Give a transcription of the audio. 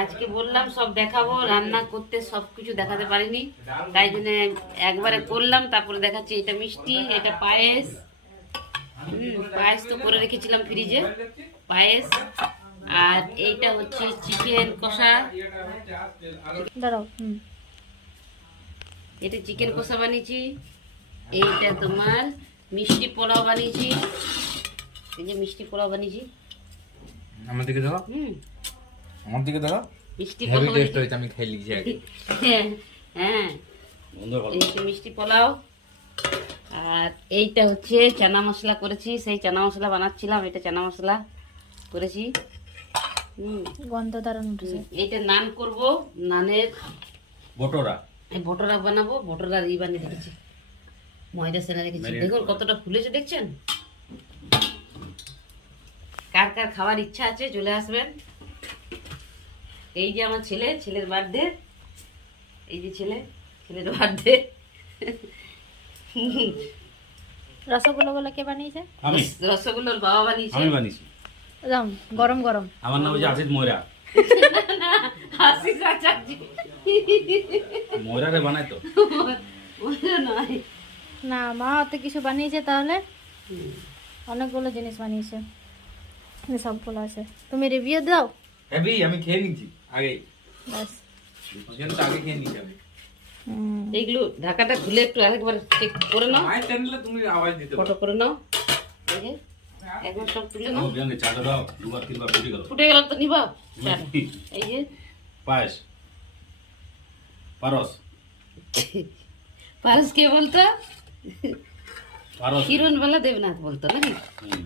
আজকে বললাম সব দেখাবো, রান্না করতে সবকিছু দেখাতে পারিনি, তাই জন্য একবারে করলাম। তারপরে দেখাচ্ছি এটা মিষ্টি, এটা পায়েস। পায়েস তো করে রেখেছিলাম ফ্রিজে, পায়েস। আর এইটা হচ্ছে চিকেন কষা, এটা চিকেন কষা বানিয়েছি। এইটা তোমার মিষ্টি পোলাও বানিয়েছি, এই যে মিষ্টি পোলাও বানিয়েছি। আমার দিকে দেখো, আমার দিকে দেখো, মিষ্টি হেভি পোলাও টেস্ট হয়েছে। আমি খাই লিখছি আগে। হ্যাঁ, বন্ধু ভালো। এই যে মিষ্টি পোলাও। আর এইটা হচ্ছে চানা মশলা করেছি, সেই চানা মশলা বানাচ্ছিলাম। এটা চানা মশলা করেছি। গন্ধ দারুণ উঠেছে। এইটা নান করব, নানের বটোরা, এই বটরা বানাবো। বটরার ই বানিয়ে রেখেছি, ময়দা সেনে রেখেছি। দেখুন কতটা ফুলেছে, দেখছেন? কার কার খাওয়ার ইচ্ছা আছে চলে আসবেন। এই যে আমার ছেলে, ছেলের বার্থডে। এই যে ছেলের বার্থডে। রসগোল্লা বলে কে বানিয়েছে? আমি রসগোল্লার বাবা বানিয়েছে। আমি বানিয়েছি। একদম গরম গরম। আমার নাম হচ্ছে আসিফ ময়রা। হাসি চাচাজি ময়রা রে বানাই তো। ওটা নয়। না, মা অত কিছু বানিয়েছে, তাহলে অনেকগুলো জিনিস বানিয়েছে, সবগুলো আছে। তুমি রিভিউ দাও। হেভি, আমি খেয়ে নিয়েছি আগে। ব্যাস। ওখানে তো আগে খেয়ে নিয়েছি আমি। এইগুলো ঢাকাটা খুলে একটু আরেকবার চেক করে নাও, মায়ের চ্যানেলে তুমি আওয়াজ দিতে ফটো পারো। করে নাও। এই যে একবার সব তুলে নাও। ও বিয়ানে চাটা দাও, দুবার তিনবার ফুটে গেল। ফুটে গেল তো নিবা। এই যে পায়েস, পারস, পারস কে বলতো? পারস। কিরণ বেলা দেবনাথ বলতো নাকি? হুম।